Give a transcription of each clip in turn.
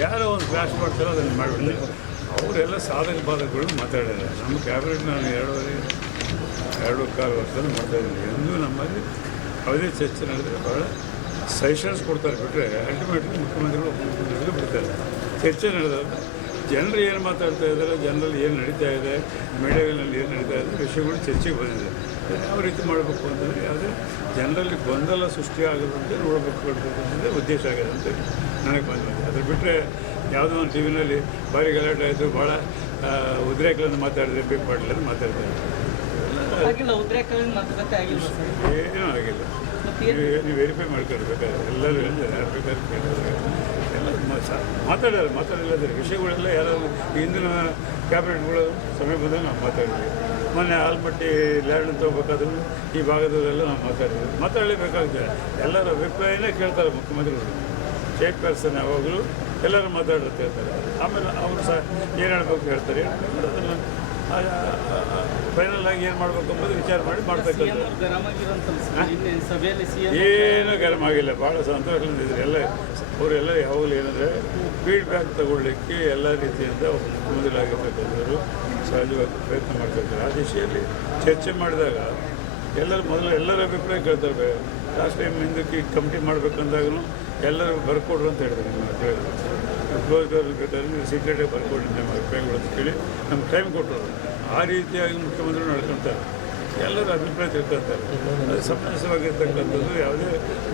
ಯಾರೋ ಒಂದು ಫ್ಲಾಶ್ ಮಾಡ್ತಾರೋ ಅದನ್ನು ಮಾಡಿಬಿಡ್ತಾರೆ ಅವರೆಲ್ಲ ಸಾಧಕ ಬಾಧಕಗಳು ಮಾತಾಡಿದ್ದಾರೆ. ನಮ್ಮ ಕ್ಯಾಬಿನೆಟ್ ನಾನು ಎರಡೂವರೆ, ಎರಡು ಕಾಲು ವರ್ಷದಲ್ಲಿ ಇದ್ದೀನಿ. ಎಂದೂ ನಮ್ಮಲ್ಲಿ ಯಾವುದೇ ಚರ್ಚೆ ನಡೆದರೆ ಭಾಳ ಸಜೆಷನ್ಸ್ ಕೊಡ್ತಾರೆ. ಬಿಟ್ಟರೆ ಅಲ್ಟಿಮೇಟ್ಲಿ ಮುಖ್ಯಮಂತ್ರಿಗಳು ಉಪಮುಖ್ಯಮಂತ್ರಿಗಳು ಬಿಡ್ತಾರೆ. ಚರ್ಚೆ ನಡೆದಾಗ ಜನರು ಏನು ಮಾತಾಡ್ತಾ ಇದ್ದಾರೆ, ಜನರಲ್ಲಿ ಏನು ನಡೀತಾ ಇದೆ ಮೀಡಿಯಾಗಳಲ್ಲಿ ಏನು ನಡೀತಾ ಇದೆ, ವಿಷಯಗಳು ಚರ್ಚೆಗೆ ಬಂದಿದೆ. ಯಾವ ರೀತಿ ಮಾಡಬೇಕು ಅಂತಂದರೆ, ಯಾವುದೇ ಜನರಲ್ಲಿ ಗೊಂದಲ ಸೃಷ್ಟಿಯಾಗದಂತೆ ನೋಡಬೇಕು ಅಂತಂದರೆ ಉದ್ದೇಶ ಆಗಿದೆ ಅಂತ ನನಗೆ ಬಂದಿದೆ ಅದ್ರ ಬಿಟ್ಟರೆ ಯಾವುದೋ ಒಂದು ಟಿ ವಿನಲ್ಲಿ ಭಾರಿ ಗಲಾಟೆ ಆಯಿತು ಭಾಳ ಉದ್ರೇಕಗಳನ್ನು ಮಾತಾಡಿದ್ರೆ ಬಿ ಪಾಟ್ಲನ್ನು ಮಾತಾಡ್ತಾರೆ. ಏನೂ ಆಗಿಲ್ಲ. ನೀವು ವೆರಿಫೈ ಮಾಡ್ಕೊಳ್ಬೇಕಾದ್ರೆ ಎಲ್ಲರೂ ಯಾರು ಬೇಕಾದ್ರೆ ಕೇಳಿದ್ರೆ. ಎಲ್ಲ ಮ- ಸ- ಮಾತಾಡ್ಯಾರ ಮಾತಾಡಿಲ್ಲದ್ರೆ ವಿಷಯಗಳೆಲ್ಲ ಯಾರು ಹಿಂದಿನ ಕ್ಯಾಬಿನೆಟ್ಗಳು ಸಮಯ ಬಂದಾಗ ನಾವು ಮಾತಾಡಿದ್ವಿ. ಮೊನ್ನೆ ಆಲ್ಮಟ್ಟಿ ಲ್ಯಾಂಡ್ ತೊಗೋಬೇಕಾದ್ರೂ ಈ ಭಾಗದಲ್ಲೆಲ್ಲ ನಾವು ಮಾತಾಡಿದ್ವಿ. ಮಾತಾಡಲೇಬೇಕಾಗುತ್ತೆ ಎಲ್ಲರ ಅಭಿಪ್ರಾಯನೇ ಕೇಳ್ತಾರೆ ಮುಖ್ಯಮಂತ್ರಿಗಳು. ಚೇಕ್ ಪರ್ಸನ್ ಯಾವಾಗಲೂ ಎಲ್ಲರೂ ಮಾತಾಡ್ತಾ ಇರ್ತಾರೆ. ಆಮೇಲೆ ಅವರು ಸಹ ಏನು ಹೇಳ್ಬೇಕು ಹೇಳ್ತಾರೆ. ಅದನ್ನು ಫೈನಲ್ ಆಗಿ ಏನು ಮಾಡ್ಬೇಕು ಅಂಬುದು ವಿಚಾರ ಮಾಡಿ ಮಾಡ್ತಕ್ಕಂಥ ಏನೂ ಗರಂ ಆಗಿಲ್ಲ. ಭಾಳ ಸಂತೋಷದಿಂದ ಇದ್ರು ಎಲ್ಲ ಅವರೆಲ್ಲ ಯಾವಾಗಲೂ ಏನಂದರೆ ಫೀಡ್ಬ್ಯಾಕ್ ತಗೊಳ್ಳಿಕ್ಕೆ ಎಲ್ಲ ರೀತಿಯಿಂದ ಮೊದಲಾಗಿರ್ತಕ್ಕಂಥವ್ರು ಸಹಜವಾಗಿ ಪ್ರಯತ್ನ ಮಾಡ್ತಿರ್ತಾರೆ. ಆ ದಿಶೆಯಲ್ಲಿ ಚರ್ಚೆ ಮಾಡಿದಾಗ ಎಲ್ಲರೂ ಮೊದಲು ಎಲ್ಲರ ಅಭಿಪ್ರಾಯ ಕೇಳ್ತಾರೆ. ಲಾಸ್ಟ್ ಟೈಮ್ ಹಿಂದಕ್ಕೆ ಕಮಿಟಿ ಮಾಡಬೇಕಂದಾಗೂ ಎಲ್ಲರೂ ಬರ್ಕೊಡ್ರು ಅಂತ ಹೇಳಿದ್ರು ನಿಮ್ಮ ಸೀಕ್ರೆಟಾಗಿ ಬರ್ಕೊಡ್ರಿ ನಿಮ್ಮ ಅಭಿಪ್ರಾಯಗಳು ಅಂತ ಕೇಳಿ ನಮ್ಗೆ ಟೈಮ್ ಕೊಟ್ಟರು ಆ ರೀತಿಯಾಗಿ ಮುಖ್ಯಮಂತ್ರಿಗಳು ನಡ್ಕೊತಾರೆ. ಎಲ್ಲರ ಅಭಿಪ್ರಾಯ ತಿಳ್ಕೊತಾರೆ. ಅದು ಸಮಂಜಸವಾಗಿರ್ತಕ್ಕಂಥದ್ದು ಯಾವುದೇ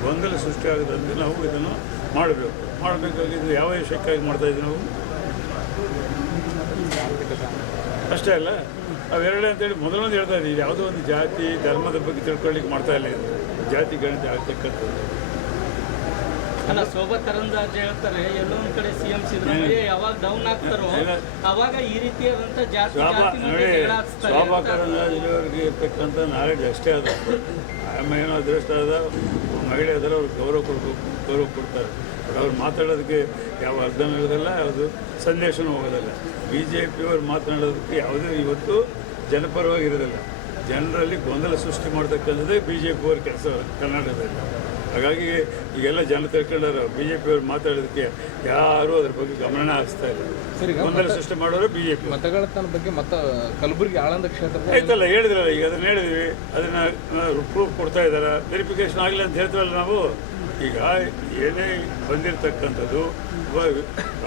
ಗೊಂದಲ ಸೃಷ್ಟಿಯಾಗದಂತೆ ನಾವು ಇದನ್ನು ಮಾಡಬೇಕು. ಮಾಡಬೇಕಾಗಿದ್ದು ಯಾವ ವಿಷಯಕ್ಕಾಗಿ ಮಾಡ್ತಾ ಇದ್ದೀವಿ ನಾವು? ಅಷ್ಟೇ ಅಲ್ಲ ಅವೆರಡೇ ಅಂತೇಳಿ ಮೊದಲೊಂದು ಹೇಳ್ತಾ ಇದ್ದೀವಿ ಯಾವುದೋ ಒಂದು ಜಾತಿ, ಧರ್ಮದ ಬಗ್ಗೆ ತಿಳ್ಕೊಳ್ಳಿಕ್ಕೆ ಮಾಡ್ತಾ ಇಲ್ಲ ಇದು. ಜಾತಿ, ಗಣಿತ ಆಗ್ತಕ್ಕಂಥದ್ದು ಅಲ್ಲ ಶೋಭಾ ಅರಂದಾಜ್ ಹೇಳ್ತಾರೆ. ಎಲ್ಲೋ ಒಂದ್ ಕಡೆ ಸಿಎಂ ಸಿದ್ದರಾಮಯ್ಯ ಯಾವಾಗ ಡೌನ್ ಆಗ್ತಾರೋ. ಅವಾಗ ಈ ರೀತಿಯಾದಂತ ಜಾತಿ ಶೋಭಾ. ಕರಂದ್ಲಾಜೆಯವರಿಗೆ ಇರ್ತಕ್ಕಂಥ ನಾಲೆಡ್ಜ್ ಅಷ್ಟೇ ಅದ. ಏನೋ ಅದೃಷ್ಟ ಅದ ಮಹಿಳೆ ಅದರ ಅವ್ರಿಗೆ ಗೌರವ ಕೊಡ್ಬೇಕು ಗೌರವ ಕೊಡ್ತಾರೆ. ಬಟ್ ಅವ್ರು ಮಾತಾಡೋದಕ್ಕೆ ಯಾವ ಅರ್ಧನೂ ಇರೋದಿಲ್ಲ ಯಾವುದು ಸಂದೇಶನೂ ಹೋಗೋದಿಲ್ಲ. ಬಿ ಜೆ ಪಿಯವ್ರು ಮಾತನಾಡೋದಕ್ಕೆ ಯಾವುದೇ ಇವತ್ತು ಜನಪರವಾಗಿರೋದಿಲ್ಲ. ಜನರಲ್ಲಿ ಗೊಂದಲ ಸೃಷ್ಟಿ ಮಾಡ್ತಕ್ಕಂಥದ್ದೇ ಬಿ ಜೆ ಪಿಯವ್ರ ಕೆಲಸ ಕರ್ನಾಟಕದಲ್ಲಿ. ಹಾಗಾಗಿ ಈಗೆಲ್ಲ ಜನ ತಿಳ್ಕೊಂಡಾರ ಬಿ ಜೆ ಪಿಯವ್ರು ಮಾತಾಡೋದಕ್ಕೆ ಯಾರು ಅದ್ರ ಬಗ್ಗೆ ಗಮನ ಹರಿಸ್ತಾ ಇಲ್ಲ. ಸರಿ ಗಮನ ಗೊಂದಲ ಸೃಷ್ಟಿ ಮಾಡೋರು ಬಿ ಜೆ ಪಿ ಮತಗಳತನ ಬಗ್ಗೆ ಮತ ಕಲಬುರಗಿ ಆಳಂದ ಕ್ಷೇತ್ರ ಆಯ್ತಲ್ಲ ಹೇಳಿದ್ರಲ್ಲ ಈಗ ಅದನ್ನ ಹೇಳಿದ್ವಿ. ಅದನ್ನ ಪ್ರೂಫ್ ಕೊಡ್ತಾ ಇದ್ದಾರೆ? ವೆರಿಫಿಕೇಶನ್ ಆಗಲಿ ಅಂತ ಹೇಳ್ತೀವಲ್ಲ ನಾವು? ಈಗ ಏನೇ ಬಂದಿರತಕ್ಕಂಥದ್ದು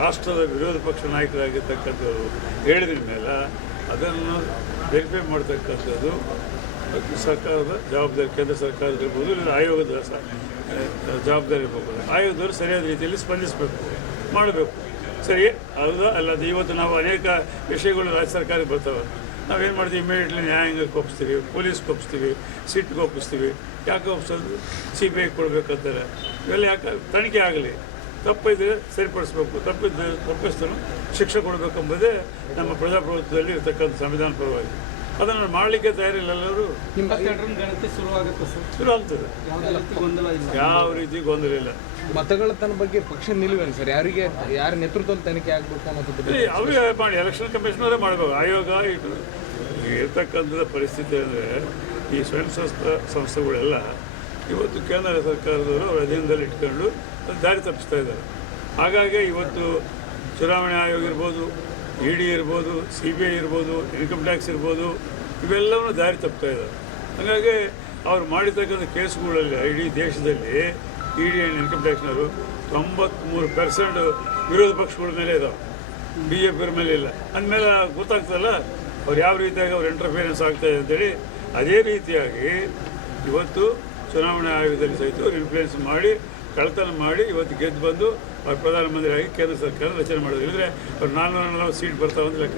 ರಾಷ್ಟ್ರದ ವಿರೋಧ ಪಕ್ಷ ನಾಯಕರಾಗಿರ್ತಕ್ಕಂಥವ್ರು ಹೇಳಿದ್ರ ಮೇಲೆ ಅದನ್ನು ವೆರಿಫೈ ಮಾಡ್ತಕ್ಕಂಥದ್ದು ಸರ್ಕಾರದ ಜವಾಬ್ದಾರಿ ಕೇಂದ್ರ ಸರ್ಕಾರದ ಇರ್ಬೋದು, ಇಲ್ಲ ಆಯೋಗದ ಜವಾಬ್ದಾರಿ ಇರ್ಬೋದು. ಆಯೋಗದವರು ಸರಿಯಾದ ರೀತಿಯಲ್ಲಿ ಸ್ಪಂದಿಸಬೇಕು, ಮಾಡಬೇಕು. ಸರಿ ಹೌದಾ ಅಲ್ಲದೆ ಇವತ್ತು ನಾವು ಅನೇಕ ವಿಷಯಗಳು ರಾಜ್ಯ ಸರ್ಕಾರಕ್ಕೆ ಬರ್ತವೆ. ನಾವೇನು ಮಾಡ್ತೀವಿ? ಇಮಿಡಿಯೇಟ್ಲಿ ನ್ಯಾಯಾಂಗಕ್ಕೆ ಒಪ್ಪಿಸ್ತೀವಿ ಪೊಲೀಸ್ಗೆ ಒಪ್ಪಿಸ್ತೀವಿ ಸಿಟ್ಗೆ ಒಪ್ಪಿಸ್ತೀವಿ ಯಾಕೆ ಒಪ್ಪಿಸೋದು ಸಿ ಬಿ ಐಗೆ ಕೊಡಬೇಕಂತಾರೆ. ಇವೆಲ್ಲ ಯಾಕೆ ತನಿಖೆ ಆಗಲಿ. ತಪ್ಪಿದ್ರೆ ಸರಿಪಡಿಸ್ಬೇಕು. ತಪ್ಪಿದ್ದು ತಪ್ಪಿಸ್ತಾನು ಶಿಕ್ಷೆ ಕೊಡಬೇಕೆಂಬುದೇ ನಮ್ಮ ಪ್ರಜಾಪ್ರಭುತ್ವದಲ್ಲಿ ಇರತಕ್ಕಂಥ ಸಂವಿಧಾನ ಪರವಾಗಿ. ಅದನ್ನು ಮಾಡಲಿಕ್ಕೆ ತಯಾರಿಲ್ಲ ಎಲ್ಲರೂ ಗಣತಿ ಶುರುವಾಗುತ್ತೆ ಸರ್. ಶುರು ಆಗ್ತದೆ ಗೊಂದಲ ಇಲ್ಲ. ಯಾವ ರೀತಿ ಗೊಂದಲ ಇಲ್ಲ. ತನ್ನ ಬಗ್ಗೆ ಪಕ್ಷ ನಿಲುವೇನು ಸರ್? ಯಾರಿಗೆ ಯಾರ ನೇತೃತ್ವದಲ್ಲಿ ತನಿಖೆ ಆಗಬೇಕು ಅನ್ನೋದು ಅವರೇ ಮಾಡಿ ಎಲೆಕ್ಷನ್ ಕಮಿಷನರೇ ಮಾಡಬೇಕು. ಆಯೋಗ ಇರ್ತಕ್ಕಂಥ ಪರಿಸ್ಥಿತಿ ಅಂದರೆ ಈ ಸ್ವಯಂ ಸಂಸ್ಥೆ ಸಂಸ್ಥೆಗಳೆಲ್ಲ ಇವತ್ತು ಕೇಂದ್ರ ಸರ್ಕಾರದವರು ಅವರ ಅಧೀನದಲ್ಲಿ ಇಟ್ಕೊಂಡು ದಾರಿ ತಪ್ಪಿಸ್ತಾ ಇದ್ದಾರೆ. ಹಾಗಾಗಿ ಇವತ್ತು ಚುನಾವಣೆ ಆಯೋಗ ಇರ್ಬೋದು ಇ ಡಿ ಇರ್ಬೋದು ಸಿ ಬಿ ಐ ಇರ್ಬೋದು ಇನ್ಕಮ್ ಟ್ಯಾಕ್ಸ್ ಇರ್ಬೋದು ಇವೆಲ್ಲವೂ ದಾರಿ ತಪ್ತಾ ಇದ್ದಾರೆ ಹಾಗಾಗಿ ಅವ್ರು ಮಾಡಿರ್ತಕ್ಕಂಥ ಕೇಸ್ಗಳಲ್ಲಿ ಇಡೀ ದೇಶದಲ್ಲಿ ಇ ಡಿ ಆ್ಯಂಡ್ ಇನ್ಕಮ್ ಟ್ಯಾಕ್ಸ್ನವರು ತೊಂಬತ್ತ್ಮೂರು ಪರ್ಸೆಂಟ್ ವಿರೋಧ ಪಕ್ಷಗಳ ಮೇಲೆ ಇದಾವೆ. ಬಿ ಜೆ ಪಿಯವ್ರ ಮೇಲೆ ಇಲ್ಲ. ಅಂದಮೇಲೆ ಗೊತ್ತಾಗ್ತಲ್ಲ ಅವ್ರು ಯಾವ ರೀತಿಯಾಗಿ ಅವ್ರು ಇಂಟರ್ಫಿಯರೆನ್ಸ್ ಆಗ್ತಾಯಿದೆ ಅಂತೇಳಿ, ಅದೇ ರೀತಿಯಾಗಿ ಇವತ್ತು ಚುನಾವಣಾ ಆಯೋಗದಲ್ಲಿ ಸಹಿತ ಅವ್ರು ಇನ್ಫ್ಲೂಯೆನ್ಸ್ ಮಾಡಿ ಕಳ್ತನ ಮಾಡಿ ಇವತ್ತು ಗೆದ್ದು ಬಂದು ಅವ್ರು ಪ್ರಧಾನಮಂತ್ರಿಯಾಗಿ ಕೇಂದ್ರ ಸರ್ಕಾರ ರಚನೆ ಮಾಡೋದು ಇಲ್ಲದ್ರೆ ಅವ್ರು ನಾನ್ನೂರ ನಲವತ್ತು ಸೀಟ್ ಬರ್ತಾವಂತ ಲೆಕ್ಕ.